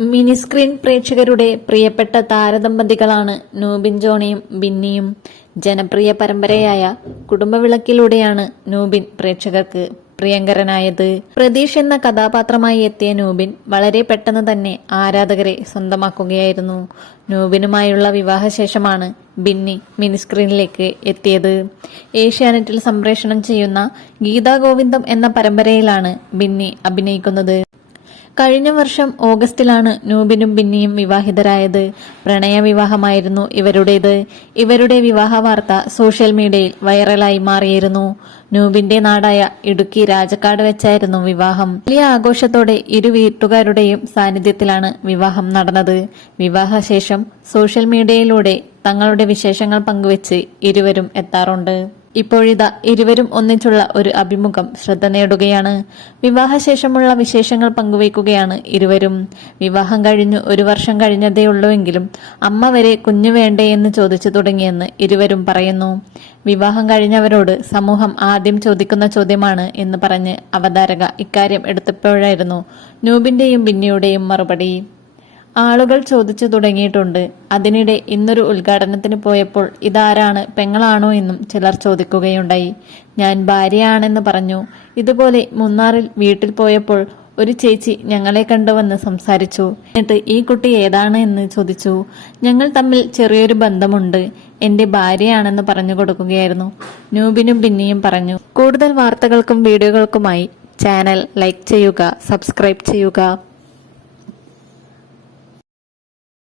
Mini screen പ്രേക്ഷകരുടെ പ്രിയപ്പെട്ട താരദമ്പതികളാണ് നൂബിൻ ജോണിയും ബിന്നിയും. ജനപ്രിയ പരമ്പരയായ കുടുംബവിളക്കിലൂടെയാണ് നൂബിൻ പ്രേക്ഷകർക്ക് പ്രിയങ്കരനായത്. പ്രതീഷ് എന്ന കഥാപാത്രമായി എത്തിയ നൂബിൻ വളരെ പെട്ടെന്ന് തന്നെ ആരാധകരെ സ്വന്തമാക്കുകയായിരുന്നു. നൂബിനുമായുള്ള വിവാഹശേഷമാണ് ബിന്നി മിനിസ്ക്രീനിലേക്ക് എത്തിയത്. ഏഷ്യാനെറ്റിൽ സംപ്രേഷണം ചെയ്യുന്ന ഗീതാ ഗോവിന്ദം എന്ന പരമ്പരയിലാണ് ബിന്നി അഭിനയിക്കുന്നത്. കഴിഞ്ഞ വർഷം ഓഗസ്റ്റിലാണ് നൂബിനും ബിന്നിയും വിവാഹിതരായത്. പ്രണയവിവാഹമായിരുന്നു ഇവരുടേത്. ഇവരുടെ വിവാഹ വാർത്ത സോഷ്യൽ മീഡിയയിൽ വൈറലായി മാറിയിരുന്നു. നൂബിന്റെ നാടായ ഇടുക്കി രാജക്കാട് വെച്ചായിരുന്നു വിവാഹം. വലിയ ആഘോഷത്തോടെ ഇരു വീട്ടുകാരുടെയും സാന്നിധ്യത്തിലാണ് വിവാഹം നടന്നത്. വിവാഹശേഷം സോഷ്യൽ മീഡിയയിലൂടെ തങ്ങളുടെ വിശേഷങ്ങൾ പങ്കുവച്ച് ഇരുവരും എത്താറുണ്ട്. ഇപ്പോഴിതാ ഇരുവരും ഒന്നിച്ചുള്ള ഒരു അഭിമുഖം ശ്രദ്ധ നേടുകയാണ്. വിവാഹശേഷമുള്ള വിശേഷങ്ങൾ പങ്കുവയ്ക്കുകയാണ് ഇരുവരും. വിവാഹം കഴിഞ്ഞു ഒരു വർഷം കഴിഞ്ഞതേ ഉള്ളൂവെങ്കിലും അമ്മ വരെ കുഞ്ഞു വേണ്ടേ എന്ന് ചോദിച്ചു തുടങ്ങിയെന്ന് ഇരുവരും പറയുന്നു. വിവാഹം കഴിഞ്ഞവരോട് സമൂഹം ആദ്യം ചോദിക്കുന്ന ചോദ്യമാണ് എന്ന് പറഞ്ഞ് അവതാരക ഇക്കാര്യം എടുത്തപ്പോഴായിരുന്നു. നൂബിന്റെയും ബിന്നിയുടെയും മറുപടി. ആളുകൾ ചോദിച്ചു തുടങ്ങിയിട്ടുണ്ട്. അതിനിടെ ഇന്നൊരു ഉദ്ഘാടനത്തിന് പോയപ്പോൾ ഇതാരാണ് പെങ്ങളാണോ എന്നും ചിലർ ചോദിക്കുകയുണ്ടായി. ഞാൻ ഭാര്യയാണെന്ന് പറഞ്ഞു. ഇതുപോലെ മൂന്നാറിൽ വീട്ടിൽ പോയപ്പോൾ ഒരു ചേച്ചി ഞങ്ങളെ കണ്ടുവന്ന് സംസാരിച്ചു. എന്നിട്ട് ഈ കുട്ടി ഏതാണ് എന്ന് ചോദിച്ചു. ഞങ്ങൾ തമ്മിൽ ചെറിയൊരു ബന്ധമുണ്ട്. എന്റെ ഭാര്യയാണെന്ന് പറഞ്ഞു കൊടുക്കുകയായിരുന്നു. നൂബിനും ബിന്നിയും പറഞ്ഞു. കൂടുതൽ വാർത്തകൾക്കും വീഡിയോകൾക്കുമായി ചാനൽ ലൈക്ക് ചെയ്യുക സബ്സ്ക്രൈബ് ചെയ്യുക.